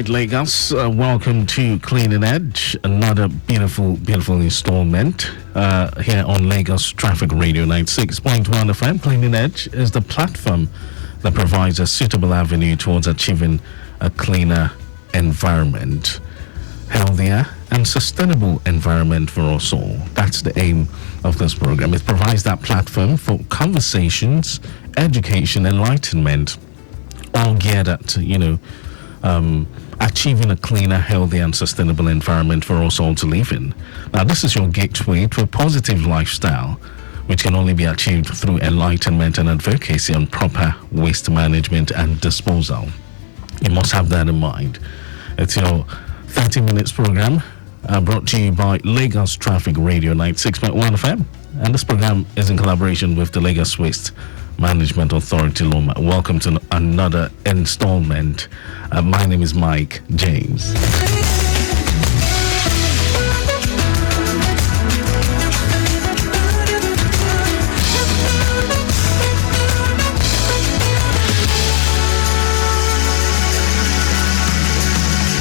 right, Lagos. Welcome to Clean Edge, another beautiful installment here on Lagos Traffic Radio 96.1 FM. Clean Edge is the platform that provides a suitable avenue towards achieving a cleaner environment, healthier and sustainable environment for us all. That's the aim of this program. It provides that platform for conversations, education, enlightenment, all geared at, achieving a cleaner, healthy, and sustainable environment for us all to live in. Now, this is your gateway to a positive lifestyle, which can only be achieved through enlightenment and advocacy on proper waste management and disposal. You must have that in mind. It's your 30 minutes program brought to you by Lagos Traffic Radio 96.1 FM. And this program is in collaboration with the Lagos Waste Management Authority, Loma. Welcome to another installment. My name is Mike James.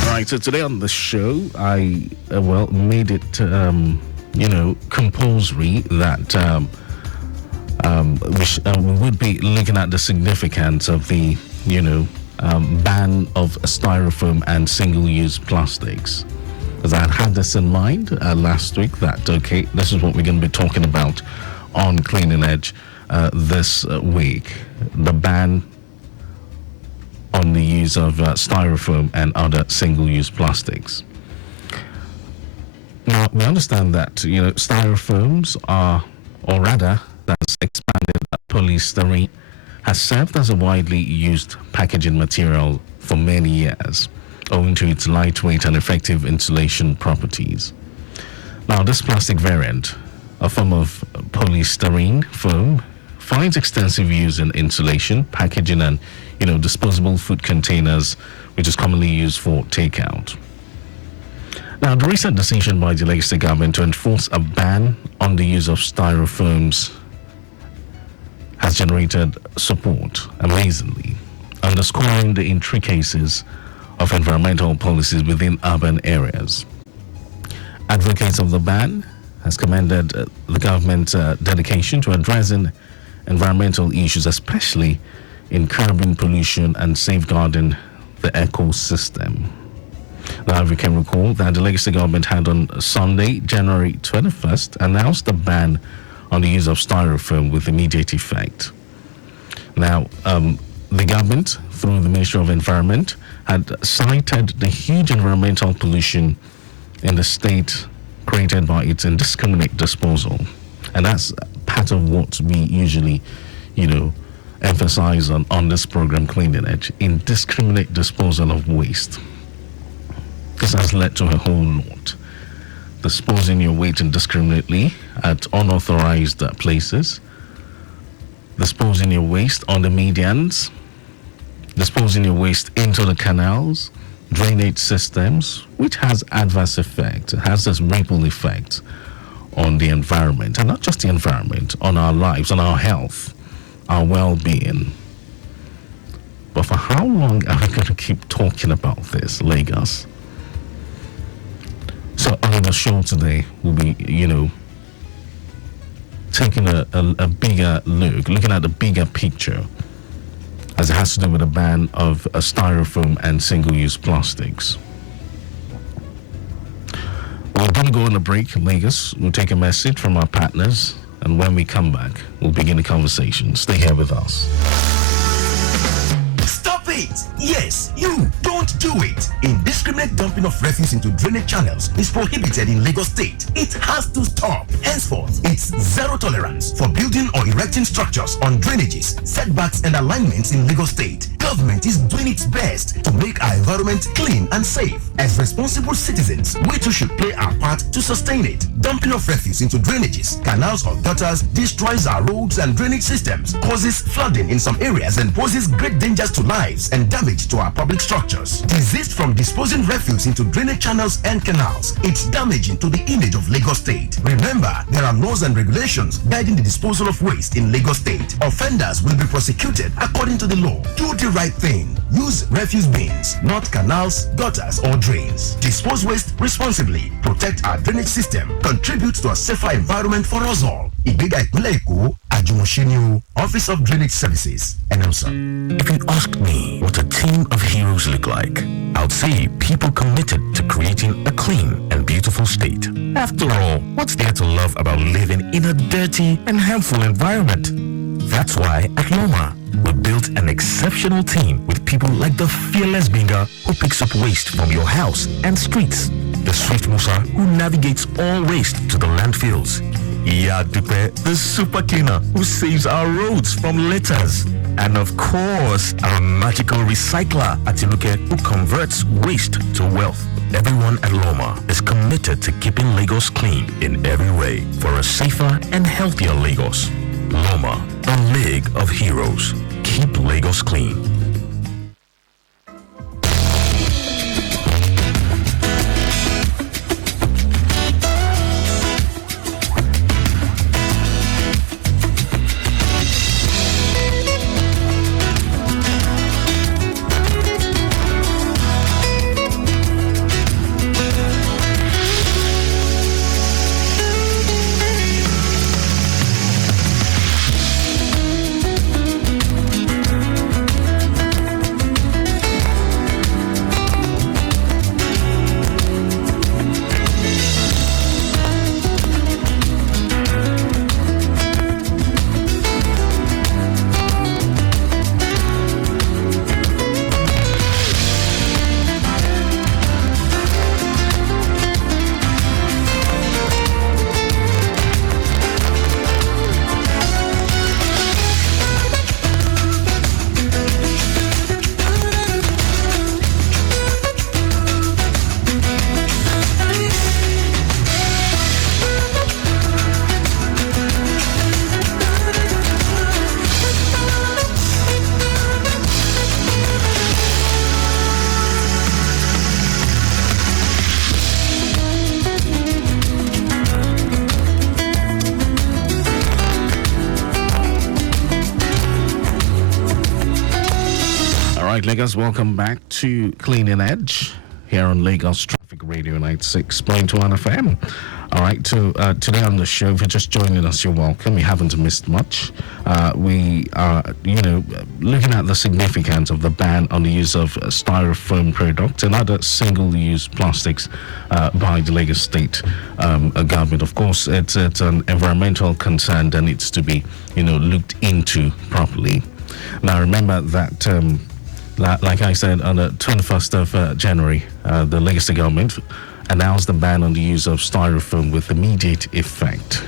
All right, so today on the show, I made it compulsory that we would be looking at the significance of the, ban of styrofoam and single-use plastics. Because I had this in mind last week that, this is what we're going to be talking about on Clean Edge this week. The ban on the use of styrofoam and other single-use plastics. Now, we understand that, styrofoams are, or rather, that's expanded polystyrene, has served as a widely used packaging material for many years, owing to its lightweight and effective insulation properties. Now, this plastic variant, a form of polystyrene foam, finds extensive use in insulation, packaging, and, disposable food containers, which is commonly used for takeout. Now, the recent decision by the Lagos State government to enforce a ban on the use of styrofoams has generated support, amazingly, underscoring the intricacies of environmental policies within urban areas. Advocates of the ban has commended the government's dedication to addressing environmental issues, especially in curbing pollution and safeguarding the ecosystem. Now, if you can recall that the Lagos State government had on Sunday, January 21st, announced the ban on the use of styrofoam with immediate effect. Now, the government, through the Ministry of Environment, had cited the huge environmental pollution in the state created by its indiscriminate disposal. And that's part of what we usually, emphasize on this program, Clean Edge, indiscriminate disposal of waste. This has led to a whole lot. Disposing your waste indiscriminately at unauthorized places, disposing your waste on the medians, disposing your waste into the canals, drainage systems, which has adverse effect. It has this ripple effect on the environment, and not just the environment, on our lives, on our health, our well-being. But for how long are we going to keep talking about this, Lagos? So on the show today, we'll be, taking a bigger look, looking at the bigger picture as it has to do with the ban of styrofoam and single-use plastics. We're going to go on a break in Lagos. We'll take a message from our partners, and when we come back, we'll begin the conversation. Stay here with us. It. Yes, you don't do it. Indiscriminate dumping of refuse into drainage channels is prohibited in Lagos State. It has to stop. Henceforth, it's zero tolerance for building or erecting structures on drainages, setbacks, and alignments in Lagos State. Government is doing its best to make our environment clean and safe. As responsible citizens, we too should play our part to sustain it. Dumping of refuse into drainages, canals, or gutters destroys our roads and drainage systems, causes flooding in some areas, and poses great dangers to lives and damage to our public structures. Desist from disposing refuse into drainage channels and canals. It's damaging to the image of Lagos State. Remember, there are laws and regulations guiding the disposal of waste in Lagos State. Offenders will be prosecuted according to the law. Do the the right thing. Use refuse bins, not canals, gutters, or drains. Dispose waste responsibly. Protect our drainage system. Contribute to a safer environment for us all. Ìgbéga ìpínlẹ̀ Èkó, Àjùmọ̀ṣe Office of Drainage Services, announcer. If you ask me what a team of heroes look like, I would say people committed to creating a clean and beautiful state. After all, what's there to love about living in a dirty and harmful environment? That's why at Loma, we built an exceptional team with people like the fearless Binga who picks up waste from your house and streets, the swift Musa who navigates all waste to the landfills, Dupe, the super cleaner who saves our roads from litters, and of course, our magical recycler Atinuke who converts waste to wealth. Everyone at Loma is committed to keeping Lagos clean in every way for a safer and healthier Lagos. Loma, a league of heroes. Keep Lagos clean. Lagos, welcome back to Cleaning Edge here on Lagos Traffic Radio 96.1 FM. All right, today on the show, if you're just joining us, you're welcome. You haven't missed much. We are, looking at the significance of the ban on the use of styrofoam products and other single-use plastics by the Lagos State government. Of course, it's an environmental concern that needs to be, looked into properly. Now, remember that like I said, on the 21st of January, the Lagos State government announced the ban on the use of styrofoam with immediate effect.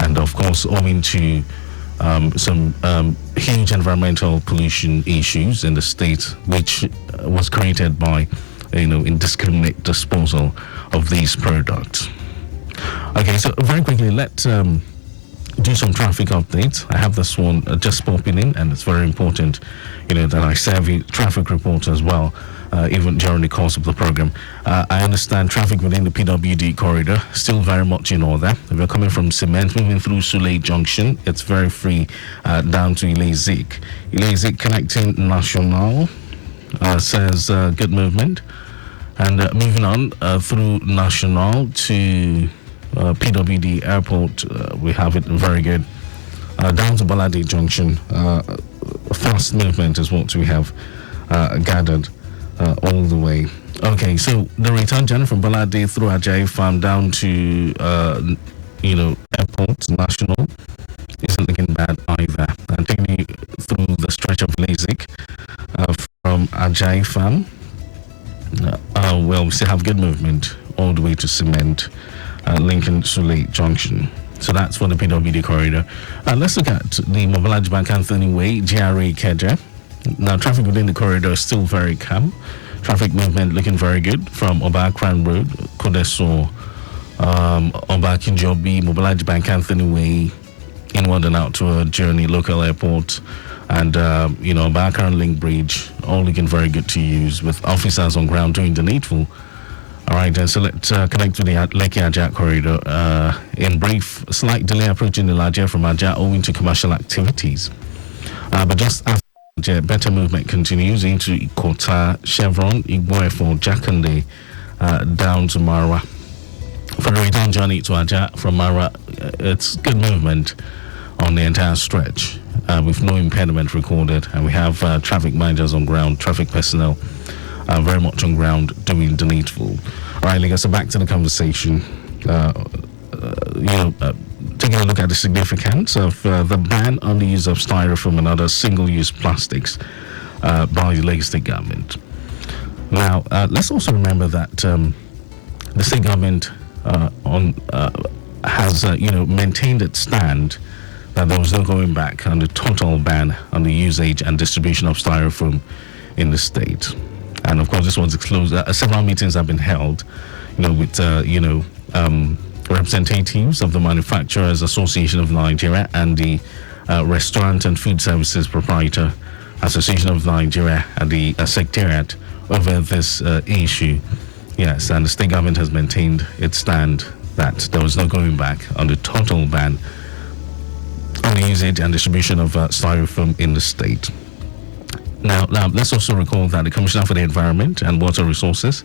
And of course, owing to some huge environmental pollution issues in the state, which was created by, indiscriminate disposal of these products. Okay, so very quickly, let's do some traffic updates. I have this one just popping in, and it's very important, that I serve you traffic reports as well, even during the course of the program. I understand traffic within the PWD corridor still very much in order. If you're coming from Cement, moving through Sule Junction, it's very free down to Ile-Zik. Ile-Zik connecting National says good movement. And moving on through National to PWD Airport, we have it very good. Down to Balade Junction, fast movement is what we have gathered all the way. Okay, so the return journey from Balade through Ajayi Farm down to, Airport National isn't looking bad either. And taking you through the stretch of Ile-Zik from Ajayi Farm, we still have good movement all the way to Cement, Lincoln Sule Junction. So that's for the PWD corridor. Let's look at the Mobolaji Bank Anthony Way, GRA Keja. Now, traffic within the corridor is still very calm. Traffic movement looking very good from Obakran Road, Kodeso, Obakinjobi, Mobolaji Bank Anthony Way, inward and out to a journey, local airport, and, Obakran Link Bridge, all looking very good to use with officers on ground doing the needful. All right, so let's connect to the Lekki Ajah corridor. In brief, slight delay approaching the Lajah from Ajah owing to commercial activities. But just after better movement continues into Ikota, Chevron, Igboefo, Jakande, down to Mara. For the return journey to Aja from Mara, it's good movement on the entire stretch with no impediment recorded, and we have traffic managers on ground, traffic personnel very much on ground doing the needful. All right, so back to the conversation. Taking a look at the significance of the ban on the use of styrofoam and other single-use plastics by the Lagos State government. Now, let's also remember that the state government has maintained its stand that there was no going back on the total ban on the usage and distribution of styrofoam in the state. And of course, this was disclosed. Several meetings have been held, with representatives of the Manufacturers Association of Nigeria and the Restaurant and Food Services Proprietor Association of Nigeria and the Secretariat over this issue. Yes, and the state government has maintained its stand that there was no going back on the total ban on the usage and distribution of styrofoam in the state. Now, let's also recall that the Commissioner for the Environment and Water Resources,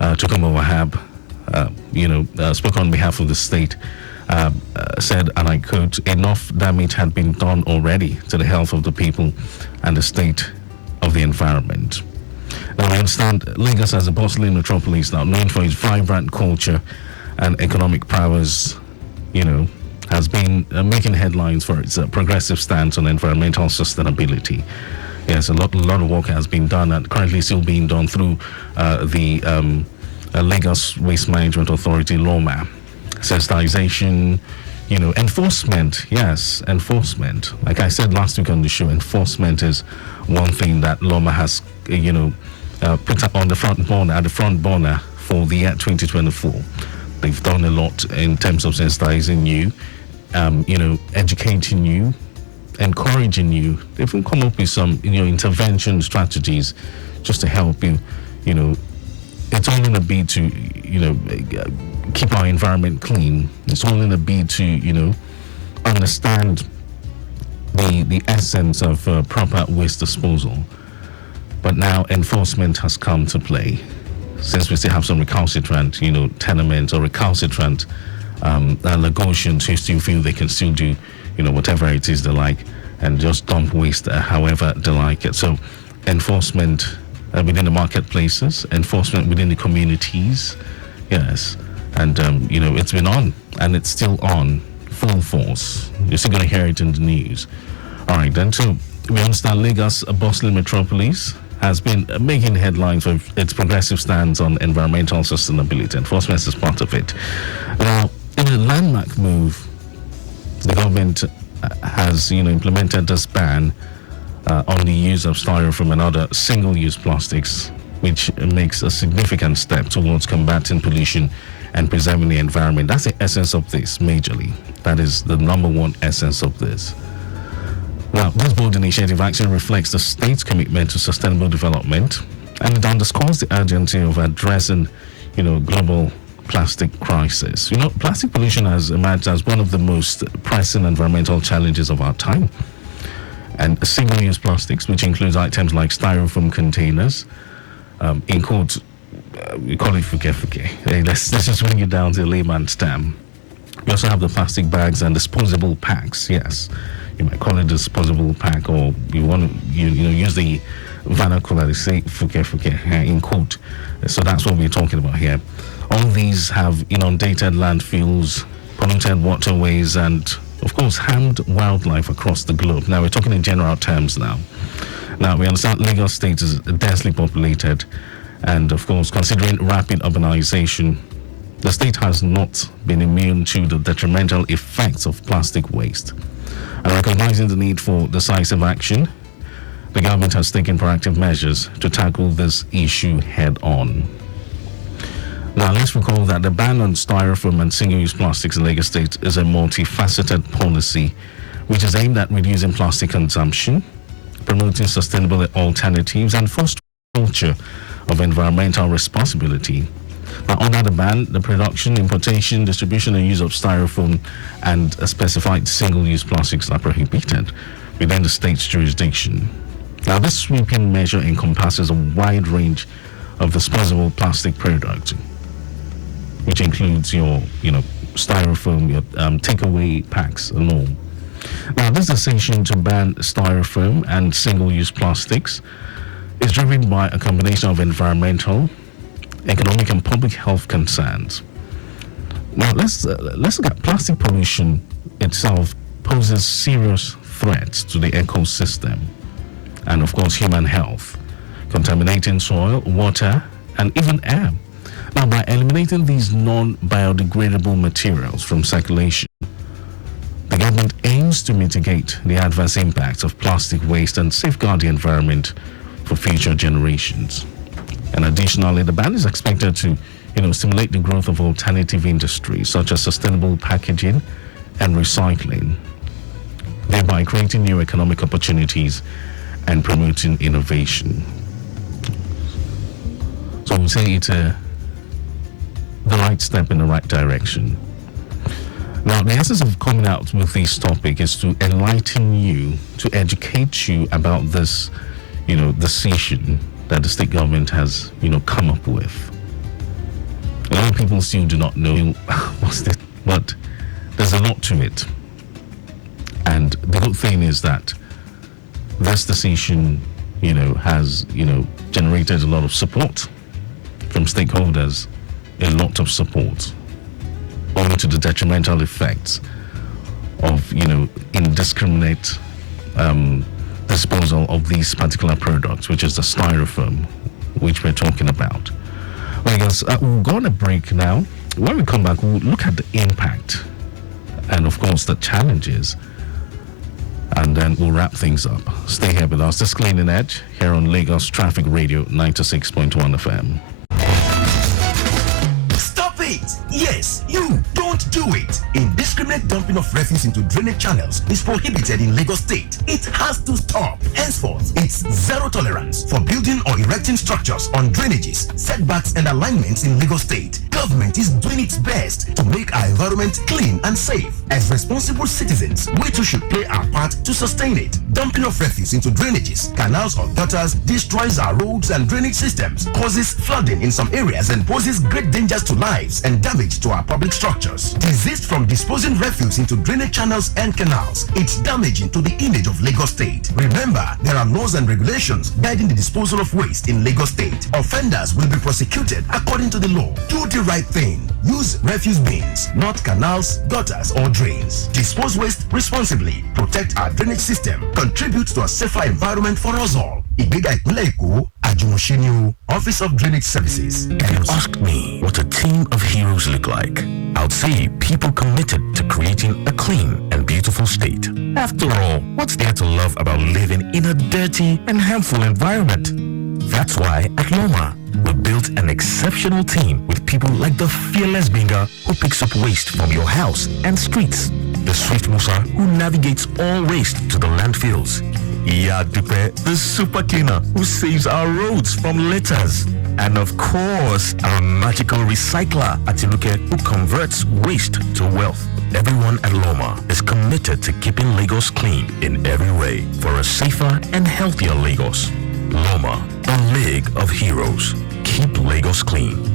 Chukwuma Wahab, spoke on behalf of the state, said, and I quote, "Enough damage had been done already to the health of the people and the state of the environment." Now, I understand Lagos as a bustling metropolis now, known for its vibrant culture and economic prowess, has been making headlines for its progressive stance on environmental sustainability. Yes, a lot of work has been done and currently still being done through the Lagos Waste Management Authority, LOMA. Sensitization, enforcement. Yes, enforcement. Like I said last week on the show, enforcement is one thing that LOMA has, put up on the front burner for the year 2024. They've done a lot in terms of sensitizing you, educating you, encouraging you. They've even come up with some, intervention strategies just to help you. It's all going to be to, keep our environment clean. It's all going to be to, understand the essence of proper waste disposal. But now enforcement has come to play. Since we still have some recalcitrant, tenements or recalcitrant Lagosians who still feel they can still do, whatever it is they like and just dump waste however they like it. So enforcement within the marketplaces, enforcement within the communities, yes. And, it's been on and it's still on full force. You're still going to hear it in the news. All right, then, so we understand Lagos, a bustling metropolis, has been making headlines for its progressive stance on environmental sustainability. Enforcement is part of it. Now, in a landmark move, the government has, implemented this ban on the use of styrofoam and other single-use plastics, which makes a significant step towards combating pollution and preserving the environment. That's the essence of this, majorly. That is the number one essence of this. Now, this bold initiative actually reflects the state's commitment to sustainable development, and it underscores the urgency of addressing, global plastic crisis. Plastic pollution has emerged as one of the most pressing environmental challenges of our time. And single-use plastics, which includes items like styrofoam containers, in quotes, we call it fuke. Let's just bring it down to the layman's term. We also have the plastic bags and disposable packs. Yes, you might call it disposable pack, or you want to use the vernacular to say fuke in quote. So that's what we're talking about here. All these have inundated landfills, polluted waterways, and of course harmed wildlife across the globe. Now we're talking in general terms now. Now we understand Lagos State is densely populated, and of course considering rapid urbanization, the state has not been immune to the detrimental effects of plastic waste. And recognizing the need for decisive action, the government has taken proactive measures to tackle this issue head on. Now, let's recall that the ban on styrofoam and single-use plastics in Lagos State is a multifaceted policy which is aimed at reducing plastic consumption, promoting sustainable alternatives, and fostering a culture of environmental responsibility. Now, under the ban, the production, importation, distribution, and use of styrofoam and specified single-use plastics are prohibited within the state's jurisdiction. Now, this sweeping measure encompasses a wide range of disposable plastic products, which includes your, styrofoam, your takeaway packs and all. Now, this decision to ban styrofoam and single-use plastics is driven by a combination of environmental, economic, and public health concerns. Now, let's look at plastic pollution itself poses serious threats to the ecosystem and, of course, human health, contaminating soil, water, and even air. Now, by eliminating these non-biodegradable materials from circulation, the government aims to mitigate the adverse impacts of plastic waste and safeguard the environment for future generations. And additionally, the ban is expected to, stimulate the growth of alternative industries such as sustainable packaging and recycling, thereby creating new economic opportunities and promoting innovation. So we say it's the right step in the right direction. Now, the essence of coming out with this topic is to enlighten you, to educate you about this, decision that the state government has, come up with. A lot of people still do not know what's this, but there's a lot to it. And the good thing is that this decision, has, generated a lot of support from stakeholders, a lot of support, owing to the detrimental effects of, indiscriminate disposal of these particular products, which is the styrofoam, which we're talking about. Well, guys, we'll go on a break now. When we come back, we'll look at the impact and, of course, the challenges, and then we'll wrap things up. Stay here with us. This is Cleaning Edge here on Lagos Traffic Radio 96.1 FM. It. Yes, you don't do it. Indiscriminate dumping of refuse into drainage channels is prohibited in Lagos State. It has to stop. Henceforth, it's zero tolerance for building or erecting structures on drainages, setbacks, and alignments in Lagos State. Government is doing its best to make our environment clean and safe. As responsible citizens, we too should play our part to sustain it. Dumping of refuse into drainages, canals, or gutters destroys our roads and drainage systems, causes flooding in some areas, and poses great dangers to lives and damage to our public structures. Desist from disposing refuse into drainage channels and canals. It's damaging to the image of Lagos State. Remember, there are laws and regulations guiding the disposal of waste in Lagos State. Offenders will be prosecuted according to the law. Do the right thing. Use refuse bins, not canals, gutters, or drains. Dispose waste responsibly. Protect our drainage system. Contribute to a safer environment for us all. Ìgbéga ìpínlẹ̀ Èkó, Àjùmọ̀ṣe Office of Drainage Services. If you ask me what a team of heroes look like, I would say people committed to creating a clean and beautiful state. After all, what's there to love about living in a dirty and harmful environment? That's why at Loma, we built an exceptional team with people like the fearless Binga who picks up waste from your house and streets, the Swift Musa who navigates all waste to the landfills, Dupe, the super cleaner who saves our roads from litters, and of course, our magical recycler, Atinuke, who converts waste to wealth. Everyone at Loma is committed to keeping Lagos clean in every way for a safer and healthier Lagos. Loma, a league of heroes. Keep Lagos clean.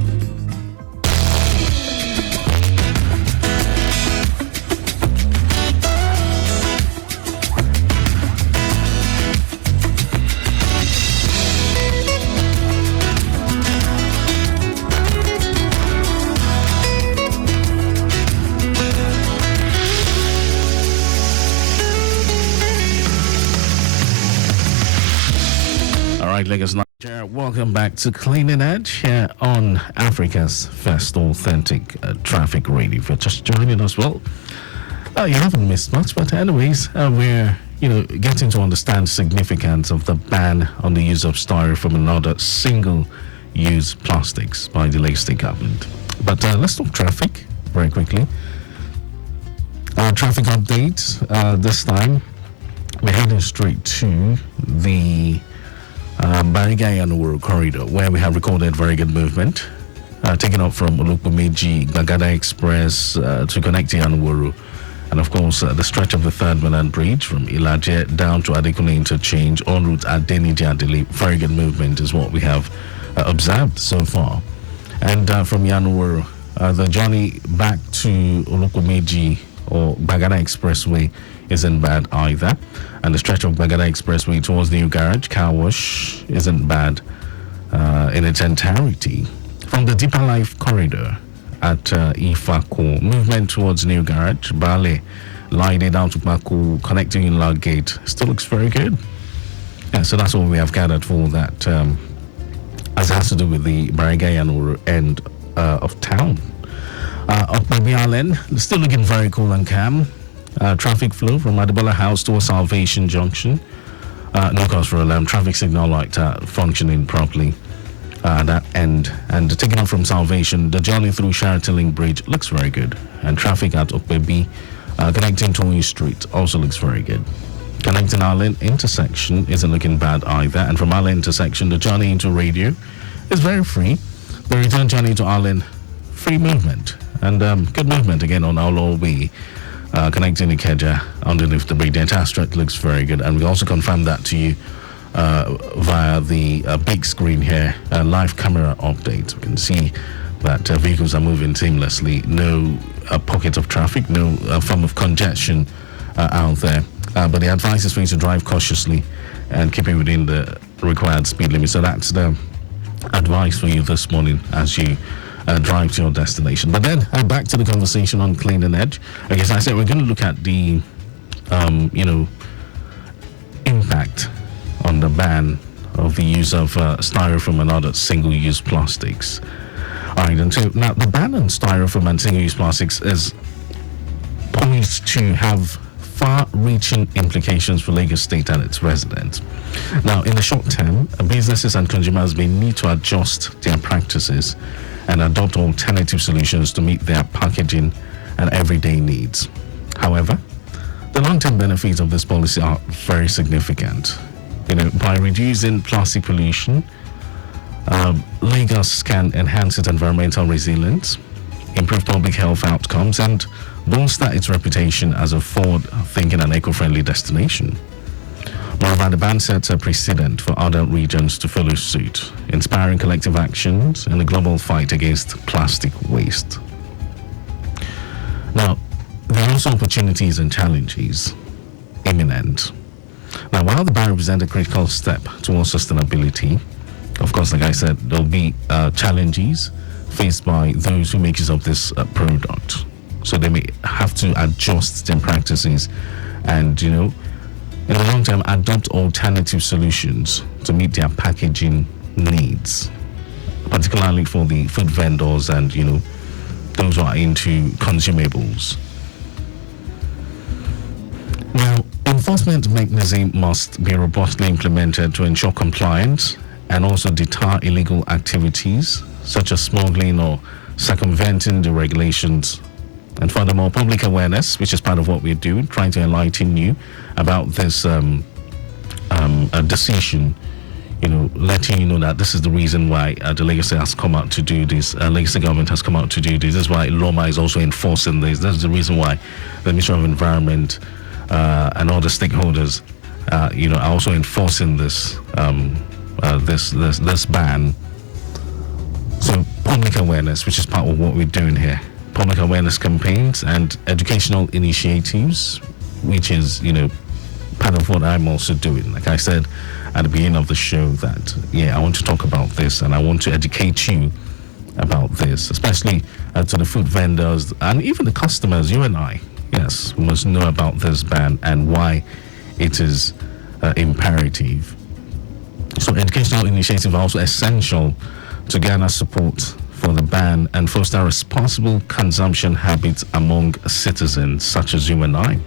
Right, Lagos, Nigeria. Welcome back to Cleaning Edge here on Africa's first authentic traffic radio. If you're just joining us, well, you haven't missed much. But anyways, we're getting to understand the significance of the ban on the use of styrofoam and other single-use plastics by the Lagos State government. But let's talk traffic very quickly. Traffic update. This time, we're heading straight to the Barigai and Oworo corridor, where we have recorded very good movement, taking off from Olukumeji, Gagada Express to connect to Oworo And of course, the stretch of the Third Mainland Bridge from Ilaje down to Adekunle Interchange en route at Deniji, very good movement is what we have observed so far. And from Yanuwuru, the journey back to Olukomeji or Bagada Expressway isn't bad either. And the stretch of Bagada Expressway towards the new garage, car wash, isn't bad in its entirety. From the Deeper Life corridor at Ifako, movement towards new garage, Bale, lining down to Paku, connecting in Log Gate, still looks very good. Yeah, so that's what we have gathered for that, as it has to do with the Barangay end of town. Up by the island, still looking very cool and calm. Traffic flow from Adebola House towards Salvation Junction. No cause for alarm. Traffic signal light functioning properly at that end. And taking off from Salvation, the journey through Sharatilling Bridge looks very good. And traffic at Okbebi, connecting to Street, also looks very good. Connecting Island intersection isn't looking bad either. And from Island intersection, the journey into Radio is very free. The return journey to Island, free movement. And good movement again on our Lord Way. Connecting Ikeja underneath the bridge. The entire stretch looks very good, and we also confirmed that to you via the big screen here, live camera update. We can see that vehicles are moving seamlessly, no pocket of traffic, no form of congestion out there. But the advice is for you to drive cautiously and keeping within the required speed limit. So that's the advice for you this morning as you drive to your destination. But then back to the conversation on Clean and Edge. I guess I said we're going to look at the impact on the ban of the use of styrofoam and other single-use plastics. All right, and so now the ban on styrofoam and single-use plastics is poised to have far-reaching implications for Lagos State and its residents. Now, in the short term, businesses and consumers may need to adjust their practices and adopt alternative solutions to meet their packaging and everyday needs. However, the long-term benefits of this policy are very significant. By reducing plastic pollution, Lagos can enhance its environmental resilience, improve public health outcomes, and bolster its reputation as a forward-thinking and eco-friendly destination. Moreover, the ban sets a precedent for other regions to follow suit, inspiring collective actions in the global fight against plastic waste. Now, there are also opportunities and challenges imminent. Now, while the ban represents a critical step towards sustainability, of course, like I said, there'll be challenges faced by those who make use of this product. So they may have to adjust their practices and, in the long term, adopt alternative solutions to meet their packaging needs, particularly for the food vendors and, those who are into consumables. Now, enforcement mechanism must be robustly implemented to ensure compliance and also deter illegal activities such as smuggling or circumventing the regulations. And furthermore, public awareness, which is part of what we're doing, trying to enlighten you about this decision, letting you know that this is the reason why the Lagos State has come out to do this. Lagos State government has come out to do this. This is why Loma is also enforcing this. This is the reason why the Ministry of Environment and all the stakeholders, are also enforcing this this ban. So public awareness, which is part of what we're doing here. Public awareness campaigns and educational initiatives, which is, part of what I'm also doing. Like I said at the beginning of the show that, I want to talk about this and I want to educate you about this, especially to the food vendors and even the customers, you and I. Yes, we must know about this ban and why it is imperative. So educational initiatives are also essential to garner support for the ban and foster responsible consumption habits among citizens such as you and I.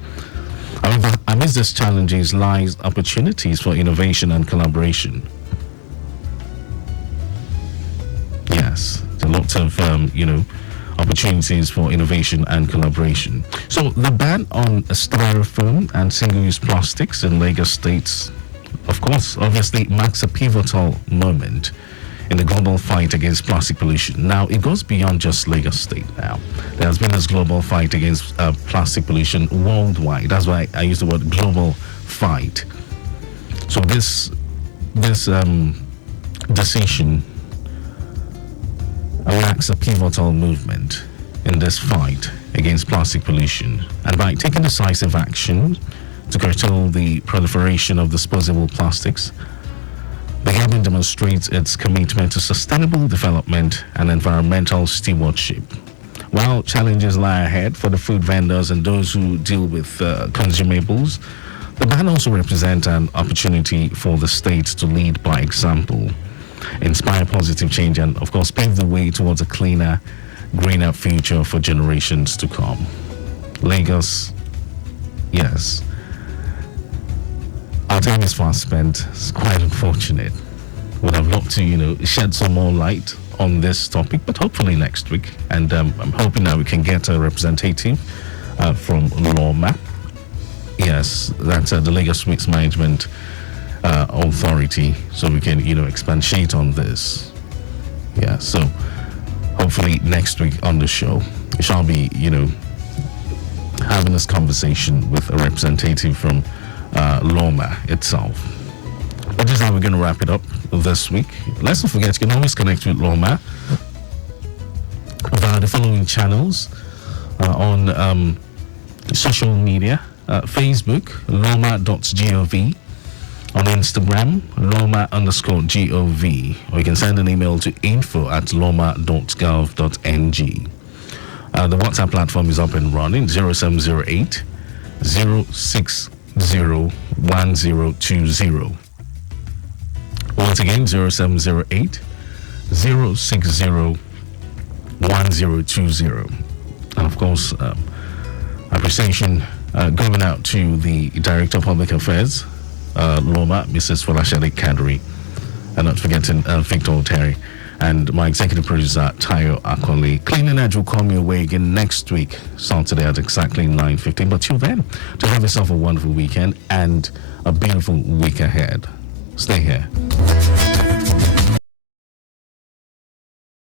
However, amidst these challenges lies opportunities for innovation and collaboration. Yes, a lot of opportunities for innovation and collaboration. So the ban on styrofoam and single-use plastics in Lagos State, of course, obviously marks a pivotal moment in the global fight against plastic pollution. Now, it goes beyond just Lagos State now. There has been this global fight against plastic pollution worldwide. That's why I use the word global fight. So this decision marks a pivotal movement in this fight against plastic pollution. And by taking decisive action to curtail the proliferation of disposable plastics, the government demonstrates its commitment to sustainable development and environmental stewardship. While challenges lie ahead for the food vendors and those who deal with consumables, the ban also represents an opportunity for the state to lead by example, inspire positive change, and of course pave the way towards a cleaner, greener future for generations to come. Lagos, yes. Our time is fast spent. It's quite unfortunate. Would have loved to, shed some more light on this topic, but hopefully next week. And I'm hoping that we can get a representative from LAWMA. Yes, that's the Lagos Waste Management Authority, so we can, expatiate on this. Yeah, so hopefully next week on the show, we shall be, having this conversation with a representative from LAWMA itself. But this is how we're going to wrap it up this week. Let's not forget, you can always connect with LAWMA via the following channels on social media. Facebook, lawma.gov. On Instagram, lawma_gov. Or you can send an email to info@lawma.gov.ng. The WhatsApp platform is up and running, 0708 060 1020. Once again, 0708 060 1020. And of course, appreciation going out to the Director of Public Affairs, LAWMA, Mrs. Folashade Kadri, and not forgetting Victor Terry, and my executive producer, Tayo Akoli. Clean and Edge will come your way again next week, Saturday at exactly 9:15. But till then, to have yourself a wonderful weekend and a beautiful week ahead. Stay here.